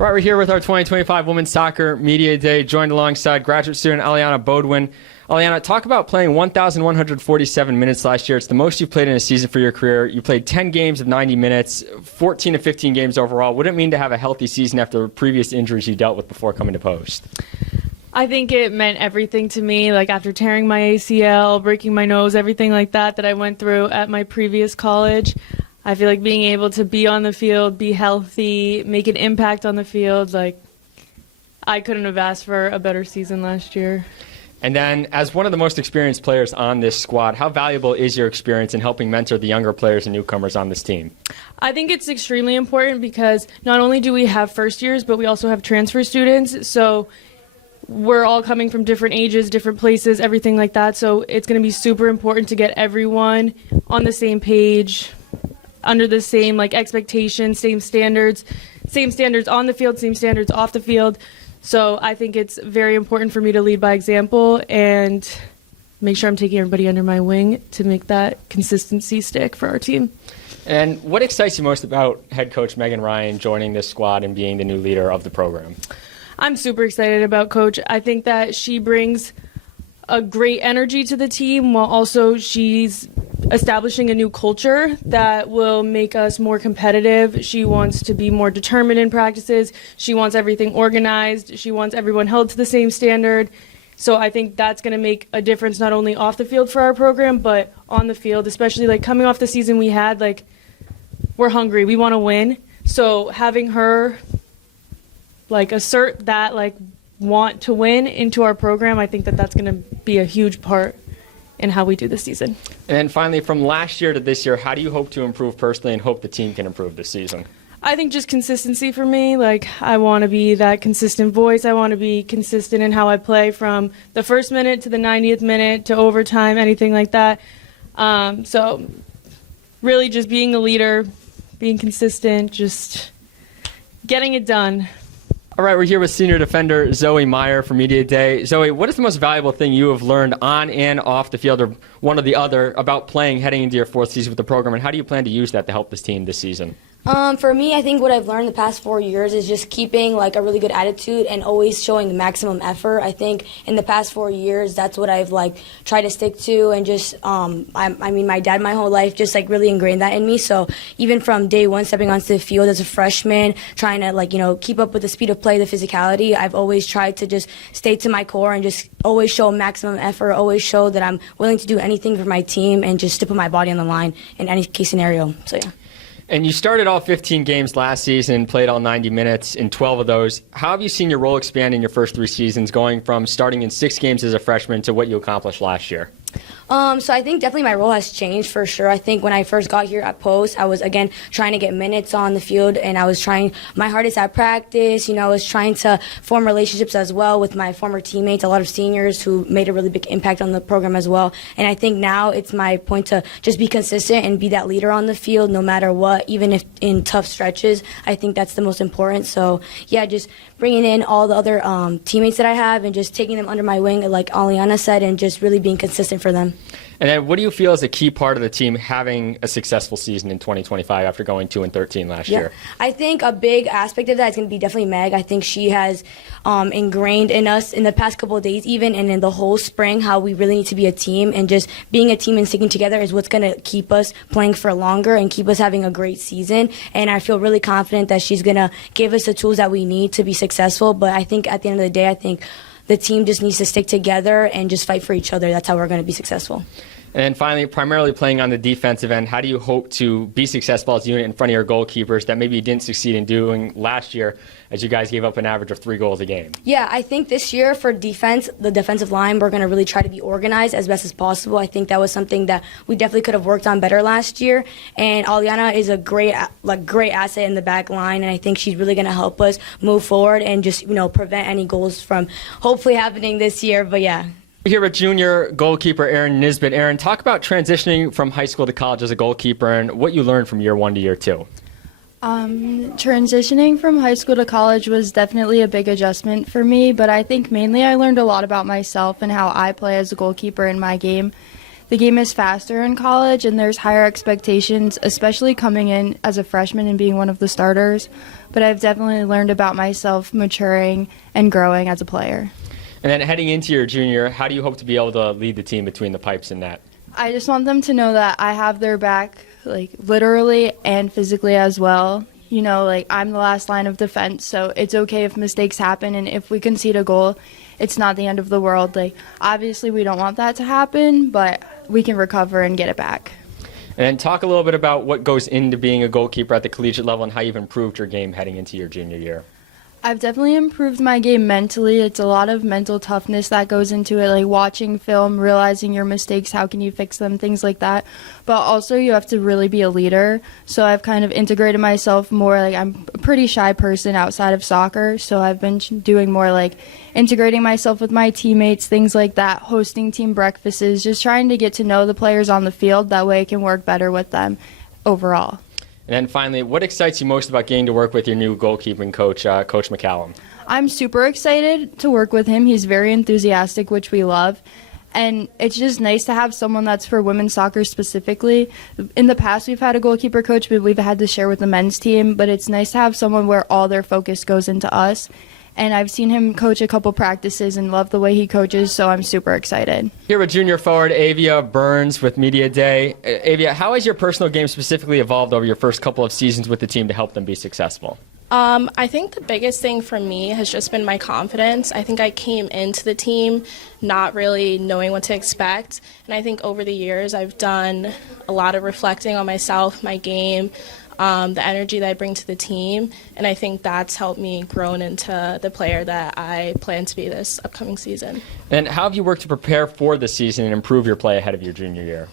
All right, we're here with our 2025 Women's Soccer Media Day, joined alongside graduate student Alyanna Beaudoin. Alyanna, talk about playing 1,147 minutes last year. It's the most you've played in a season for your career. You played 10 games of 90 minutes, 14 to 15 games overall. What did it mean to have a healthy season after previous injuries you dealt with before coming to Post? I think it meant everything to me, like after tearing my ACL, breaking my nose, everything like that I went through at my previous college. I feel like being able to be on the field, be healthy, make an impact on the field, like I couldn't have asked for a better season last year. And then, as one of the most experienced players on this squad, how valuable is your experience in helping mentor the younger players and newcomers on this team? I think it's extremely important because not only do we have first years, but we also have transfer students. So we're all coming from different ages, different places, everything like that. So it's going to be super important to get everyone on the same page, under the same expectations, same standards on the field, same standards off the field. So I think it's very important for me to lead by example and make sure I'm taking everybody under my wing to make that consistency stick for our team. And what excites you most about head coach Meagan Ryan joining this squad and being the new leader of the program? I'm super excited about Coach. I think that she brings a great energy to the team while also she's establishing a new culture that will make us more competitive. She wants to be more determined in practices. She wants everything organized. She wants everyone held to the same standard. So I think that's going to make a difference not only off the field for our program, but on the field, especially coming off the season we had, we're hungry. We want to win. So having her assert that want to win into our program, I think that that's going to be a huge part in how we do this season. And then finally, from last year to this year, how do you hope to improve personally and hope the team can improve this season? I think just consistency for me. I want to be that consistent voice. I want to be consistent in how I play from the first minute to the 90th minute to overtime, anything like that. So really just being a leader, being consistent, just getting it done. All right, we're here with senior defender Zoe Mier for Media Day. Zoe, what is the most valuable thing you have learned on and off the field, or one or the other, about playing heading into your fourth season with the program, and how do you plan to use that to help this team this season? For me, I think what I've learned the past 4 years is just keeping a really good attitude and always showing maximum effort. I think in the past 4 years, that's what I've tried to stick to, and just my dad my whole life just really ingrained that in me. So even from day one, stepping onto the field as a freshman, trying to keep up with the speed of play, the physicality, I've always tried to just stay to my core and just always show maximum effort, always show that I'm willing to do anything for my team and just to put my body on the line in any case scenario. So yeah. And you started all 15 games last season and played all 90 minutes in 12 of those. How have you seen your role expand in your first 3 seasons, going from starting in 6 games as a freshman to what you accomplished last year? So I think definitely my role has changed for sure. I think when I first got here at Post, I was again trying to get minutes on the field, and I was trying my hardest at practice. I was trying to form relationships as well with my former teammates, a lot of seniors who made a really big impact on the program as well. And I think now it's my point to just be consistent and be that leader on the field no matter what, even if in tough stretches. I think that's the most important. So yeah, just bringing in all the other teammates that I have and just taking them under my wing, like Alyanna said, and just really being consistent for them. And then what do you feel is a key part of the team having a successful season in 2025 after going 2-13 last year? I think a big aspect of that is going to be definitely Meg. I think she has ingrained in us in the past couple of days even, and in the whole spring, how we really need to be a team, and just being a team and sticking together is what's going to keep us playing for longer and keep us having a great season. And I feel really confident that she's going to give us the tools that we need to be successful. But I think at the end of the day, I think the team just needs to stick together and just fight for each other. That's how we're going to be successful. And then finally, primarily playing on the defensive end, how do you hope to be successful as a unit in front of your goalkeepers that maybe you didn't succeed in doing last year, as you guys gave up an average of 3 goals a game? Yeah, I think this year for defense, the defensive line, we're going to really try to be organized as best as possible. I think that was something that we definitely could have worked on better last year. And Alyanna is a great asset in the back line, and I think she's really going to help us move forward and just prevent any goals from hopefully happening this year. But yeah. Here with junior goalkeeper Aryn Nisbet. Aryn, talk about transitioning from high school to college as a goalkeeper and what you learned from year 1 to year 2. Transitioning from high school to college was definitely a big adjustment for me, but I think mainly I learned a lot about myself and how I play as a goalkeeper in my game. the game is faster in college and there's higher expectations, especially coming in as a freshman and being one of the starters. But I've definitely learned about myself maturing and growing as a player. And then heading into your junior year, how do you hope to be able to lead the team between the pipes and net? I just want them to know that I have their back, like literally and physically as well. You know, like I'm the last line of defense, so it's okay if mistakes happen, and if we concede a goal, it's not the end of the world. Like obviously we don't want that to happen, but we can recover and get it back. And then talk a little bit about what goes into being a goalkeeper at the collegiate level and how you've improved your game heading into your junior year. I've definitely improved my game mentally. It's a lot of mental toughness that goes into it, like watching film, realizing your mistakes, how can you fix them, things like that. But also you have to really be a leader. So I've kind of integrated myself more, like I'm a pretty shy person outside of soccer. So I've been doing more like integrating myself with my teammates, things like that, hosting team breakfasts, just trying to get to know the players on the field. That way I can work better with them overall. And then finally, what excites you most about getting to work with your new goalkeeping coach, Coach McCallum? I'm super excited to work with him. He's very enthusiastic, which we love. And it's just nice to have someone that's for women's soccer specifically. In the past, we've had a goalkeeper coach, but we've had to share with the men's team. But it's nice to have someone where all their focus goes into us. And I've seen him coach a couple practices and love the way he coaches, so I'm super excited. Here with junior forward Avia Burns with Media Day. Avia, how has your personal game specifically evolved over your first couple of seasons with the team to help them be successful? I think the biggest thing for me has just been my confidence. I think I came into the team not really knowing what to expect, and I think over the years I've done a lot of reflecting on myself, my game, the energy that I bring to the team, and I think that's helped me grow into the player that I plan to be this upcoming season. And how have you worked to prepare for the season and improve your play ahead of your junior year?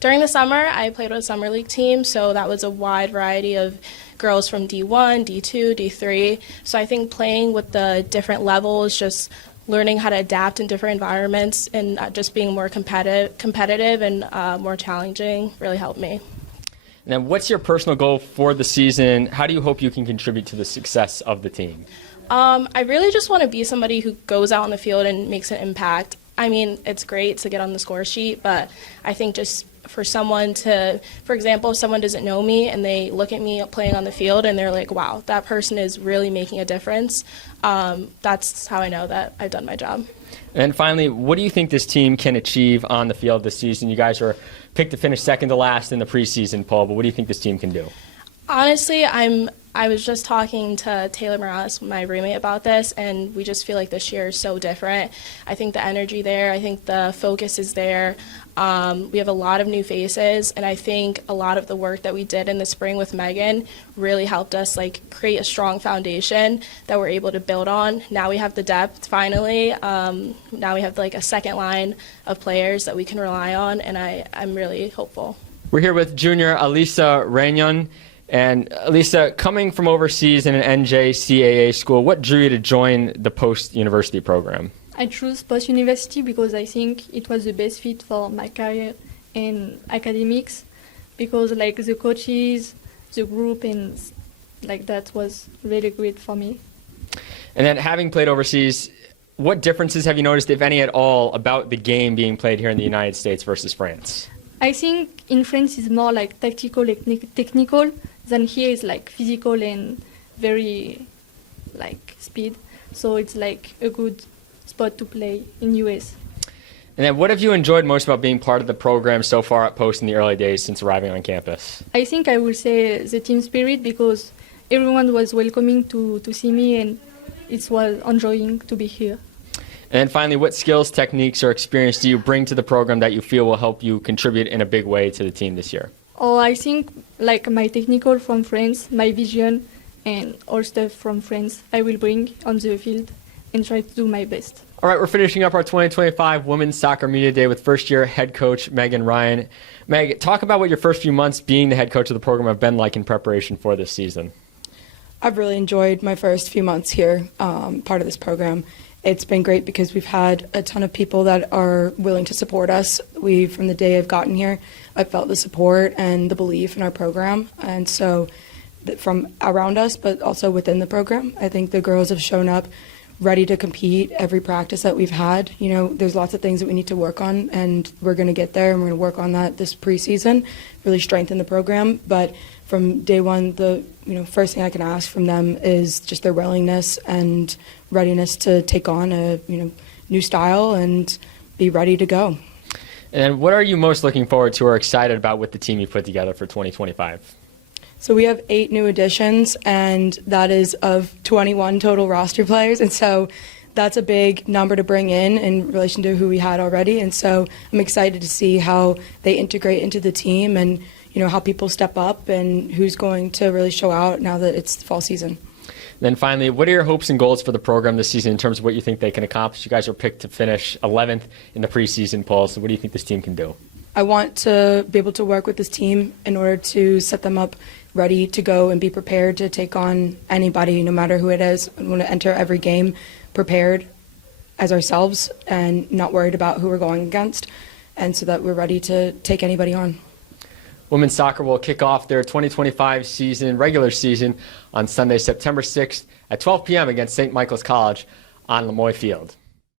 During the summer, I played with a summer league team, so that was a wide variety of girls from D1, D2, D3. So I think playing with the different levels, just learning how to adapt in different environments and just being more competitive and more challenging really helped me. And then what's your personal goal for the season? How do you hope you can contribute to the success of the team? I really just want to be somebody who goes out on the field and makes an impact. I mean, it's great to get on the score sheet, but I think just for someone to, for example, if someone doesn't know me and they look at me playing on the field and they're like, wow, that person is really making a difference, that's how I know that I've done my job. And finally, what do you think this team can achieve on the field this season? You guys were picked to finish second to last in the preseason poll, but what do you think this team can do? Honestly, I was just talking to Taylor Morales, my roommate, about this, and we just feel like this year is so different. I think the energy there, I think the focus is there. We have a lot of new faces, and I think a lot of the work that we did in the spring with Meagan really helped us create a strong foundation that we're able to build on. Now we have the depth finally. Now we have a second line of players that we can rely on, and I'm really hopeful. We're here with junior Alissa Rainon. And Alissa, coming from overseas in an NJCAA school, what drew you to join the post-university program? I chose post-university because I think it was the best fit for my career and academics, because the coaches, the group, and that was really great for me. And then having played overseas, what differences have you noticed, if any at all, about the game being played here in the United States versus France? I think in France is more tactical, technical, than here is physical and very speed. So it's a good spot to play in US. And then what have you enjoyed most about being part of the program so far at Post in the early days since arriving on campus? I think I will say the team spirit, because everyone was welcoming to see me, and it was enjoying to be here. And then finally, what skills, techniques, or experience do you bring to the program that you feel will help you contribute in a big way to the team this year? Oh, I think my technical from France, my vision, and all stuff from France I will bring on the field and try to do my best. All right, we're finishing up our 2025 Women's Soccer Media Day with first-year head coach Meagan Ryan. Meg, talk about what your first few months being the head coach of the program have been like in preparation for this season. I've really enjoyed my first few months here, part of this program. It's been great because we've had a ton of people that are willing to support us. From the day I've gotten here, I've felt the support and the belief in our program. And so from around us, but also within the program, I think the girls have shown up ready to compete every practice that we've had. You know, there's lots of things that we need to work on, and we're going to get there, and we're going to work on that this preseason, really strengthen the program. But from day one, the first thing I can ask from them is just their willingness and readiness to take on a new style and be ready to go. And what are you most looking forward to or excited about with the team you put together for 2025? So we have 8 new additions, and that is of 21 total roster players. And so that's a big number to bring in relation to who we had already. And so I'm excited to see how they integrate into the team and, how people step up and who's going to really show out now that it's the fall season. Then finally, what are your hopes and goals for the program this season in terms of what you think they can accomplish? You guys were picked to finish 11th in the preseason poll, so what do you think this team can do? I want to be able to work with this team in order to set them up ready to go and be prepared to take on anybody, no matter who it is. I want to enter every game prepared as ourselves and not worried about who we're going against, and so that we're ready to take anybody on. Women's soccer will kick off their 2025 regular season on Sunday, September 6th at 12 p.m. against St. Michael's College on Lemoy Field.